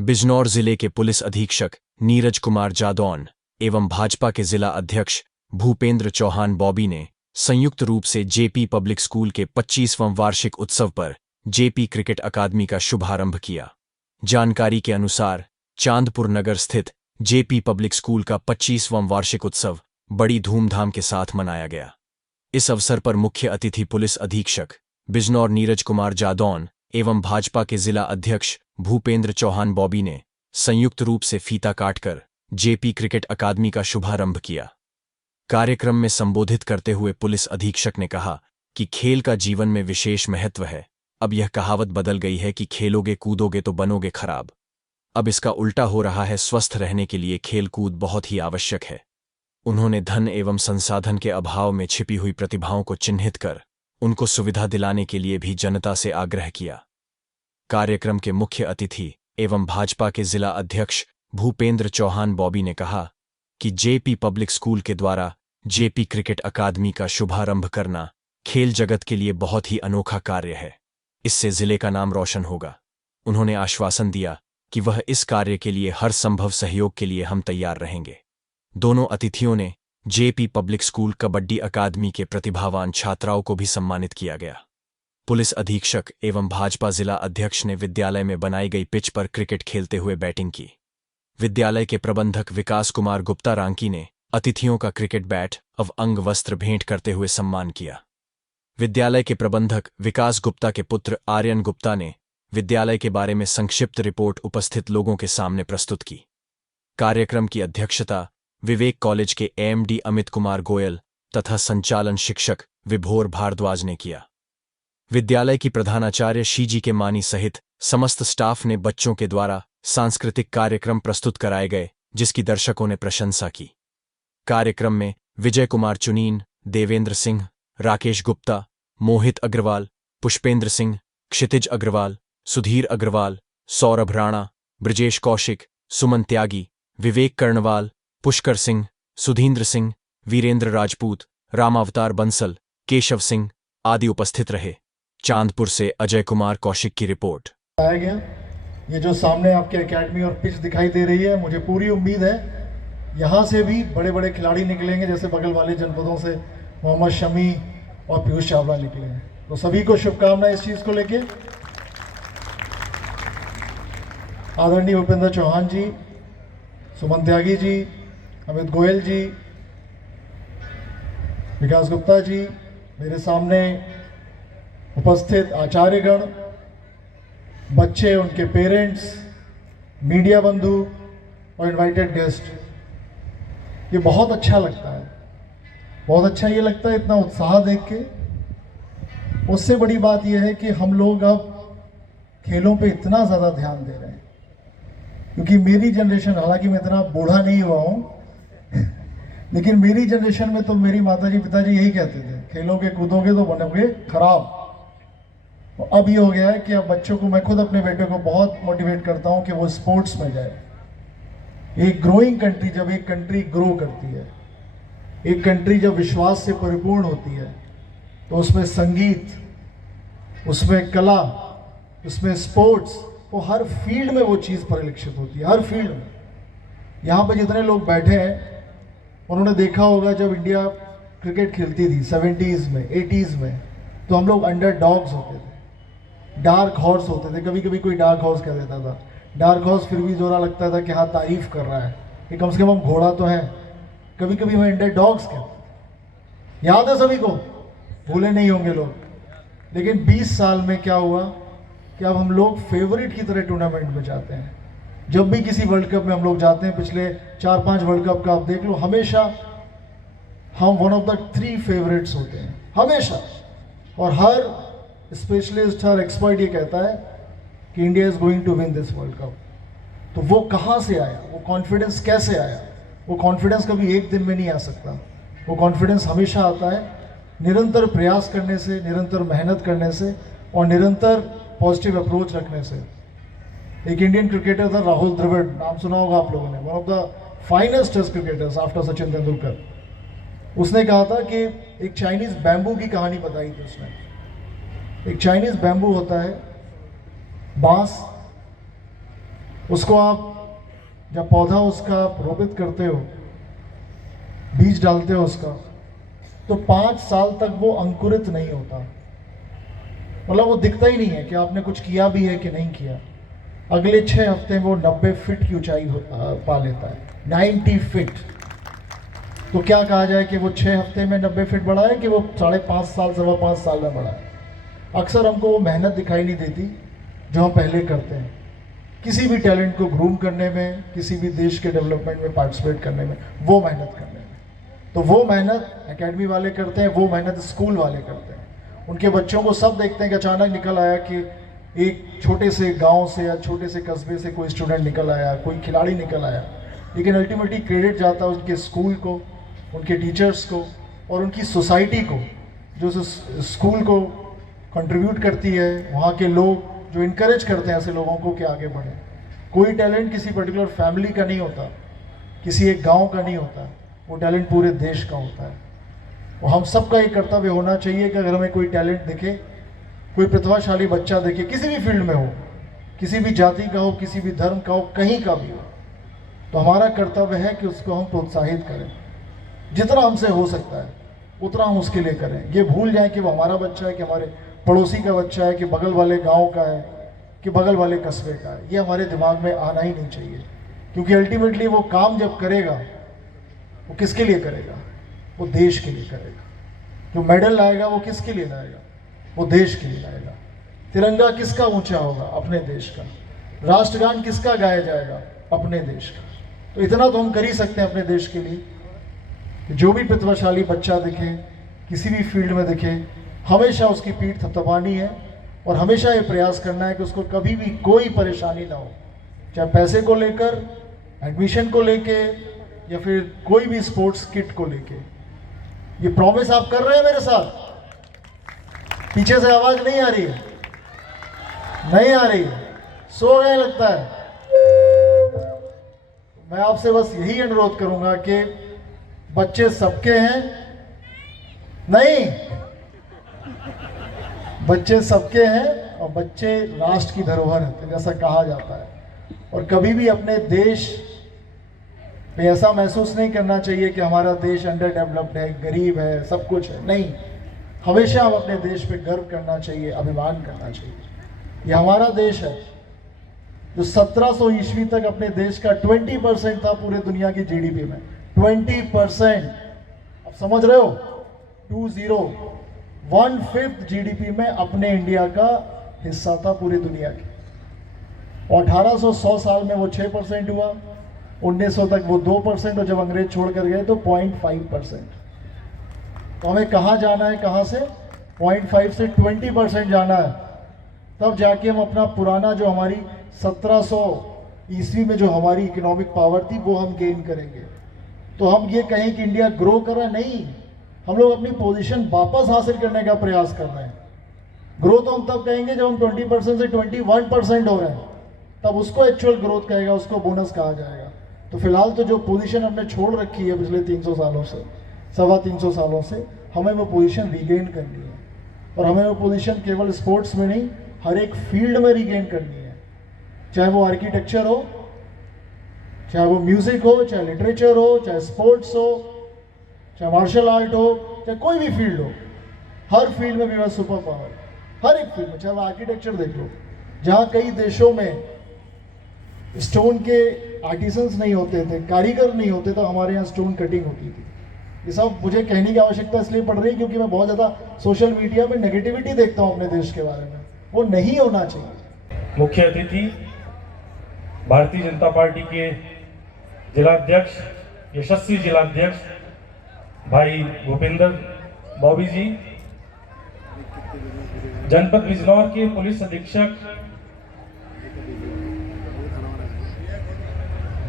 बिजनौर जिले के पुलिस अधीक्षक नीरज कुमार जादौन एवं भाजपा के जिला अध्यक्ष भूपेंद्र चौहान बॉबी ने संयुक्त रूप से जेपी पब्लिक स्कूल के 25वां वार्षिक उत्सव पर जेपी क्रिकेट अकादमी का शुभारंभ किया। जानकारी के अनुसार चांदपुर नगर स्थित जेपी पब्लिक स्कूल का 25वां वार्षिक उत्सव बड़ी धूमधाम के साथ मनाया गया। इस अवसर पर मुख्य अतिथि पुलिस अधीक्षक बिजनौर नीरज कुमार जादौन एवं भाजपा के जिला अध्यक्ष भूपेंद्र चौहान बॉबी ने संयुक्त रूप से फीता काटकर जेपी क्रिकेट अकादमी का शुभारंभ किया। कार्यक्रम में संबोधित करते हुए पुलिस अधीक्षक ने कहा कि खेल का जीवन में विशेष महत्व है। अब यह कहावत बदल गई है कि खेलोगे कूदोगे तो बनोगे खराब। अब इसका उल्टा हो रहा है। स्वस्थ रहने के लिए खेल कूद बहुत ही आवश्यक है। उन्होंने धन एवं संसाधन के अभाव में छिपी हुई प्रतिभाओं को चिन्हित कर उनको सुविधा दिलाने के लिए भी जनता से आग्रह किया। कार्यक्रम के मुख्य अतिथि एवं भाजपा के जिला अध्यक्ष भूपेंद्र चौहान बॉबी ने कहा कि जेपी पब्लिक स्कूल के द्वारा जेपी क्रिकेट अकादमी का शुभारंभ करना खेल जगत के लिए बहुत ही अनोखा कार्य है। इससे जिले का नाम रोशन होगा। उन्होंने आश्वासन दिया कि वह इस कार्य के लिए हर संभव सहयोग के लिए हम तैयार रहेंगे। दोनों अतिथियों ने जेपी पब्लिक स्कूल कबड्डी अकादमी के प्रतिभावान छात्राओं को भी सम्मानित किया गया। पुलिस अधीक्षक एवं भाजपा जिला अध्यक्ष ने विद्यालय में बनाई गई पिच पर क्रिकेट खेलते हुए बैटिंग की। विद्यालय के प्रबंधक विकास कुमार गुप्ता रांकी ने अतिथियों का क्रिकेट बैट अव अंग वस्त्र भेंट करते हुए सम्मान किया। विद्यालय के प्रबंधक विकास गुप्ता के पुत्र आर्यन गुप्ता ने विद्यालय के बारे में संक्षिप्त रिपोर्ट उपस्थित लोगों के सामने प्रस्तुत की। कार्यक्रम की अध्यक्षता विवेक कॉलेज के एमडी अमित कुमार गोयल तथा संचालन शिक्षक विभोर भारद्वाज ने किया। विद्यालय की प्रधानाचार्य शीजी के मानी सहित समस्त स्टाफ ने बच्चों के द्वारा सांस्कृतिक कार्यक्रम प्रस्तुत कराए गए, जिसकी दर्शकों ने प्रशंसा की। कार्यक्रम में विजय कुमार चुनीन, देवेंद्र सिंह, राकेश गुप्ता, मोहित अग्रवाल, पुष्पेंद्र सिंह, क्षितिज अग्रवाल, सुधीर अग्रवाल, सौरभ राणा, ब्रजेश कौशिक, सुमन त्यागी, विवेक कर्णवाल, पुष्कर सिंह, सुधींद्र सिंह, वीरेंद्र राजपूत, रामावतार बंसल, केशव सिंह आदि उपस्थित रहे। चांदपुर से अजय कुमार कौशिक की रिपोर्ट। आया गया ये जो सामने आपके एकेडमी और पिच दिखाई दे रही है, मुझे पूरी उम्मीद है यहाँ से भी बड़े बड़े खिलाड़ी निकलेंगे, जैसे बगल वाले जनपदों से मोहम्मद शमी और पीयूष चावला निकले हैं। तो सभी को शुभकामनाएं इस चीज़ को लेके। आदरणीय भूपेंद्र चौहान जी, सुमन त्यागी जी, अमित गोयल जी, विकास गुप्ता जी, मेरे सामने उपस्थित आचार्यगण, बच्चे, उनके पेरेंट्स, मीडिया बंधु और इनवाइटेड गेस्ट, ये बहुत अच्छा लगता है। बहुत अच्छा ये लगता है इतना उत्साह देख के। उससे बड़ी बात यह है कि हम लोग अब खेलों पे इतना ज़्यादा ध्यान दे रहे हैं, क्योंकि मेरी जनरेशन, हालांकि मैं इतना बूढ़ा नहीं हुआ हूँ, लेकिन मेरी जनरेशन में तो मेरी माताजी पिताजी यही कहते थे, खेलोगे कूदोगे तो बनोगे खराब। अब ये हो गया है कि अब बच्चों को, मैं खुद अपने बेटे को बहुत मोटिवेट करता हूँ कि वो स्पोर्ट्स में जाए। एक ग्रोइंग कंट्री, जब एक कंट्री ग्रो करती है, एक कंट्री जब विश्वास से परिपूर्ण होती है, तो उसमें संगीत, उसमें कला, उसमें स्पोर्ट्स, वो हर फील्ड में वो चीज़ परिलक्षित होती है, हर फील्ड में। यहाँ पर जितने लोग बैठे हैं उन्होंने देखा होगा जब इंडिया क्रिकेट खेलती थी 70s में, 80s में, तो हम लोग अंडर डॉग्स होते थे, डार्क हॉर्स होते थे। कभी कभी कोई डार्क हॉर्स कह देता था। डार्क हॉर्स फिर भी जोरा लगता था कि हाँ तारीफ कर रहा है कि कम से कम घोड़ा तो है। कभी कभी हमें अंडर डॉग्स कहते, याद है सभी को, भूले नहीं होंगे लोग। लेकिन 20 साल में क्या हुआ कि अब हम लोग फेवरेट की तरह टूर्नामेंट में जाते हैं। जब भी किसी वर्ल्ड कप में हम लोग जाते हैं, पिछले 4-5 वर्ल्ड कप का आप देख लो, हमेशा हम वन ऑफ द 3 फेवरेट्स होते हैं, हमेशा। और हर स्पेशलिस्ट, हर एक्सपर्ट ये कहता है कि India is going to win this world cup. तो वो कहाँ से आया, वो कॉन्फिडेंस कैसे आया? वो कॉन्फिडेंस कभी एक दिन में नहीं आ सकता। वो कॉन्फिडेंस हमेशा आता है निरंतर प्रयास करने से, निरंतर मेहनत करने से और निरंतर पॉजिटिव अप्रोच रखने से। एक इंडियन क्रिकेटर था राहुल द्रविड़, नाम सुना होगा आप लोगों ने, one of the finest test cricketers after Sachin Tendulkar. उसने कहा था कि एक चाइनीज बैम्बू की कहानी बताई थी उसने। एक चाइनीज बैम्बू होता है, बांस, उसको आप जब पौधा उसका आप रोपित करते हो, बीज डालते हो उसका, तो 5 साल तक वो अंकुरित नहीं होता। मतलब वो दिखता ही नहीं है कि आपने कुछ किया भी है कि नहीं किया। अगले 6 हफ्ते में वो 90 फीट की ऊंचाई पा लेता है, 90 फीट। तो क्या कहा जाए कि वो 6 हफ्ते में 90 फीट बढ़ा है कि वो 5.5 साल, 5.25 साल में बढ़ा है। अक्सर हमको वो मेहनत दिखाई नहीं देती जो हम पहले करते हैं, किसी भी टैलेंट को ग्रूम करने में, किसी भी देश के डेवलपमेंट में पार्टिसिपेट करने में, वो मेहनत करने में। तो वो मेहनत एकेडमी वाले करते हैं, वो मेहनत स्कूल वाले करते हैं। उनके बच्चों को सब देखते हैं कि अचानक निकल आया कि एक छोटे से गांव से या छोटे से कस्बे से कोई स्टूडेंट निकल आया, कोई खिलाड़ी निकल आया, लेकिन अल्टीमेटली क्रेडिट जाता है उनके स्कूल को, उनके टीचर्स को और उनकी सोसाइटी को, जो स्कूल को कंट्रीब्यूट करती है, वहाँ के लोग जो इनकरेज करते हैं ऐसे लोगों को कि आगे बढ़े। कोई टैलेंट किसी पर्टिकुलर फैमिली का नहीं होता, किसी एक गांव का नहीं होता, वो टैलेंट पूरे देश का होता है। और हम सबका ये कर्तव्य होना चाहिए कि अगर हमें कोई टैलेंट दिखे, कोई प्रतिभाशाली बच्चा दिखे, किसी भी फील्ड में हो, किसी भी जाति का हो, किसी भी धर्म का हो, कहीं का भी हो, तो हमारा कर्तव्य है कि उसको हम प्रोत्साहित करें। जितना हमसे हो सकता है उतना हम उसके लिए करें। ये भूल जाएं कि वो हमारा बच्चा है, कि हमारे पड़ोसी का बच्चा है, कि बगल वाले गांव का है, कि बगल वाले कस्बे का है। ये हमारे दिमाग में आना ही नहीं चाहिए, क्योंकि अल्टीमेटली वो काम जब करेगा, वो किसके लिए करेगा? वो देश के लिए करेगा। जो मेडल लाएगा वो किसके लिए लाएगा? वो देश के लिए लाएगा। तिरंगा किसका ऊंचा होगा? अपने देश का। राष्ट्रगान किसका गाया जाएगा? अपने देश का। तो इतना तो हम कर ही सकते हैं अपने देश के लिए। जो भी प्रतिभाशाली बच्चा दिखे, किसी भी फील्ड में दिखे, हमेशा उसकी पीठ थपथपानी है और हमेशा ये प्रयास करना है कि उसको कभी भी कोई परेशानी ना हो, चाहे पैसे को लेकर, एडमिशन को लेके, या फिर कोई भी स्पोर्ट्स किट को लेके। ये प्रॉमिस आप कर रहे हैं मेरे साथ? पीछे से आवाज नहीं आ रही है? नहीं आ रही है? सो गए लगता है। मैं आपसे बस यही अनुरोध करूंगा कि बच्चे सबके हैं नहीं, बच्चे सबके हैं और बच्चे राष्ट्र की धरोहर है, जैसा कहा जाता है। और कभी भी अपने देश पे ऐसा महसूस नहीं करना चाहिए कि हमारा देश अंडर डेवलप्ड है, गरीब है, सब कुछ है। नहीं, हमेशा हम अपने देश पे गर्व करना चाहिए, अभिमान करना चाहिए। ये हमारा देश है जो 1700 ईस्वी तक अपने देश का 20% था पूरे दुनिया की जीडीपी में। 20%, अब समझ रहे हो? 20, 1/5 जीडीपी में अपने इंडिया का हिस्सा था पूरी दुनिया की। 1800 साल में वो 6% हुआ, 1900 तक वो 2%, और जब अंग्रेज छोड़ कर गए तो 0.5%। तो हमें कहाँ जाना है? कहाँ से? 0.5 से 20% जाना है, तब जाके हम अपना पुराना जो हमारी 1700 ईस्वी में जो हमारी इकोनॉमिक पावर थी वो हम गेन करेंगे। तो हम ये कहें कि इंडिया ग्रो कर रहा है, नहीं, हम लोग अपनी पोजीशन वापस हासिल करने का प्रयास कर रहे हैं। ग्रो तो हम तब कहेंगे जब हम 20% से 21% हो रहे हैं, तब उसको एक्चुअल ग्रोथ कहेगा, उसको बोनस कहा जाएगा। तो फिलहाल तो जो पोजीशन हमने छोड़ रखी है पिछले 300 सालों से, 350 सालों से, हमें वो पोजीशन रीगेन करनी है। और हमें वो पोजीशन केवल स्पोर्ट्स में नहीं, हर एक फील्ड में रीगेन करनी है। चाहे वो आर्किटेक्चर हो, चाहे वो म्यूजिक हो, चाहे लिटरेचर हो, चाहे स्पोर्ट्स हो, चाहे मार्शल आर्ट हो, चाहे कोई भी फील्ड हो, हर फील्ड में भी वह सुपर पावर, हर एक फील्ड में। चाहे वो आर्किटेक्चर देख लो, जहाँ कई देशों में स्टोन के आर्टिसंस नहीं होते थे, कारीगर नहीं होते, तो हमारे यहाँ स्टोन कटिंग होती थी। ये सब मुझे कहने की आवश्यकता इसलिए पड़ रही है क्योंकि मैं बहुत ज़्यादा सोशल मीडिया में नेगेटिविटी देखता हूँ अपने देश के बारे में। वो नहीं होना चाहिए। मुख्य अतिथि भारतीय जनता पार्टी के जिलाध्यक्ष, यशस्वी जिलाध्यक्ष भाई भूपेंद्र बॉबी जी, जनपद बिजनौर के पुलिस अधीक्षक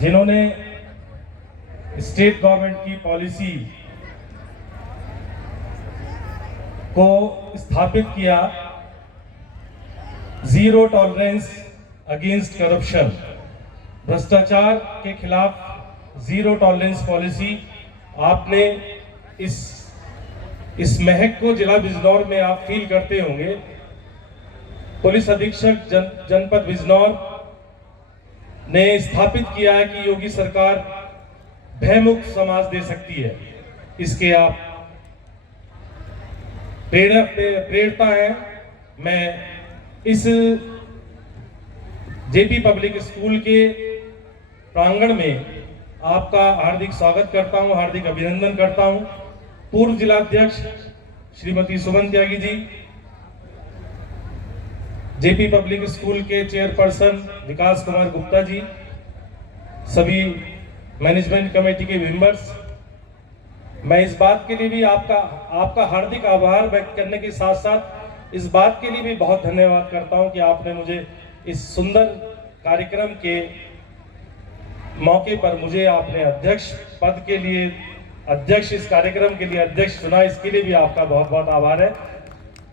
जिन्होंने स्टेट गवर्नमेंट की पॉलिसी को स्थापित किया, जीरो टॉलरेंस अगेंस्ट करप्शन, भ्रष्टाचार के खिलाफ जीरो टॉलरेंस पॉलिसी। आपने इस महक को जिला बिजनौर में आप फील करते होंगे। पुलिस अधीक्षक जनपद बिजनौर ने स्थापित किया है कि योगी सरकार भयमुक्त समाज दे सकती है, इसके आप प्रेरणा है। मैं इस जेपी पब्लिक स्कूल के प्रांगण में आपका हार्दिक स्वागत करता हूं, हार्दिक अभिनंदन करता हूं। पूर्व जिलाध्यक्ष श्रीमती सुमन Tyagi ji, JP public school के चेयरपर्सन विकास कुमार गुप्ता जी, सभी मैनेजमेंट कमेटी के मेंबर्स, मैं इस बात के लिए भी आपका हार्दिक आभार व्यक्त करने के साथ साथ इस बात के लिए भी बहुत धन्यवाद करता हूं कि आपने मुझे इस सुंदर कार्यक्रम के मौके पर मुझे आपने अध्यक्ष पद के लिए, अध्यक्ष इस कार्यक्रम के लिए अध्यक्ष चुना, इसके लिए भी आपका बहुत बहुत आभार है।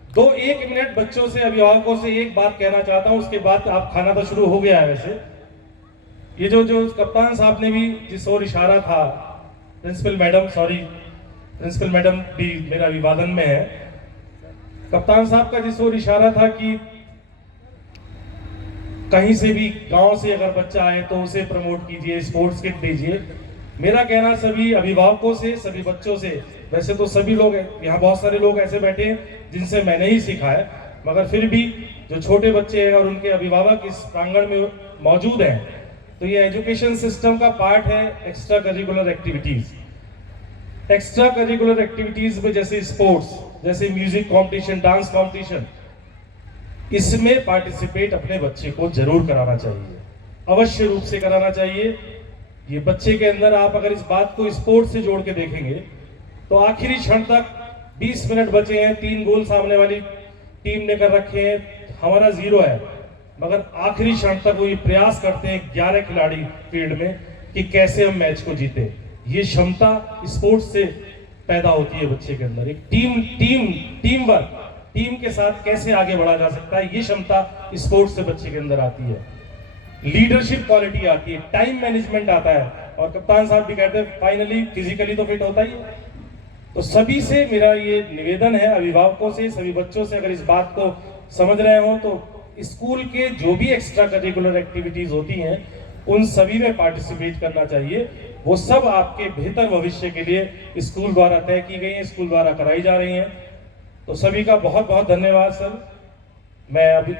1 मिनट बच्चों से, अभिभावकों से एक बात कहना चाहता हूं, उसके बाद आप खाना तो शुरू हो गया है। वैसे ये जो कप्तान साहब ने भी जिस ओर इशारा था, प्रिंसिपल मैडम भी मेरा अभिवादन में है, कप्तान साहब का जिस ओर इशारा था कि कहीं से भी गांव से अगर बच्चा आए तो उसे प्रमोट कीजिए, स्पोर्ट्स किट दीजिए। मेरा कहना सभी अभिभावकों से, सभी बच्चों से, वैसे तो सभी लोग यहाँ बहुत सारे लोग ऐसे बैठे हैं जिनसे मैंने ही सीखा है, मगर फिर भी जो छोटे बच्चे हैं और उनके अभिभावक इस प्रांगण में मौजूद हैं, तो ये एजुकेशन सिस्टम का पार्ट है extra curricular activities. Extra curricular activities में जैसे स्पोर्ट्स, जैसे म्यूजिक कंपटीशन, डांस कंपटीशन, इसमें पार्टिसिपेट अपने बच्चे को जरूर कराना चाहिए, अवश्य रूप से कराना चाहिए। ये बच्चे के अंदर आप अगर इस बात को स्पोर्ट्स से जोड़ के देखेंगे तो आखिरी क्षण तक 20 मिनट बचे हैं, 3 गोल सामने वाली टीम ने कर रखे हैं, हमारा 0 है, मगर आखिरी क्षण तक वो ये प्रयास करते हैं 11 खिलाड़ी फील्ड में कि कैसे हम मैच को जीते। ये क्षमता स्पोर्ट्स से पैदा होती है बच्चे के अंदर, एक टीम वर्क, टीम के साथ कैसे आगे बढ़ा जा सकता है, ये क्षमता स्पोर्ट्स से बच्चे के अंदर आती है। लीडरशिप क्वालिटी आती है, टाइम मैनेजमेंट आता है, और कप्तान साहब भी कहते हैं फाइनली फिजिकली तो फिट होता ही है। तो सभी से मेरा ये निवेदन है, अभिभावकों से, सभी बच्चों से, अगर इस बात को समझ रहे हो तो स्कूल के जो भी एक्स्ट्रा करिकुलर एक्टिविटीज होती हैं उन सभी में पार्टिसिपेट करना चाहिए। वो सब आपके बेहतर भविष्य के लिए स्कूल द्वारा तय की गई है, स्कूल द्वारा कराई जा रही हैं। तो सभी का बहुत बहुत धन्यवाद सर। मैं अभी